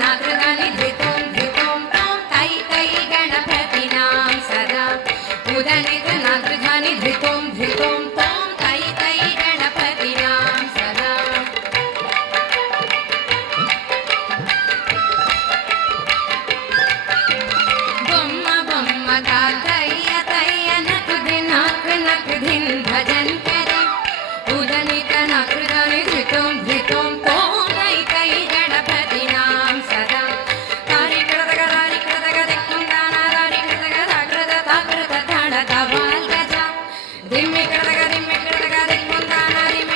नाकृतानि धृतों धृतों तों तै तै गणपतिनां सदा उदनित नाकृतानि धृतों धृतों तों तै तै गणपतिनां सदा बोम्म बोम्म तातय्य तय्य नकृ नकृ नकृ धिन् भजन् करे उदनित नकृ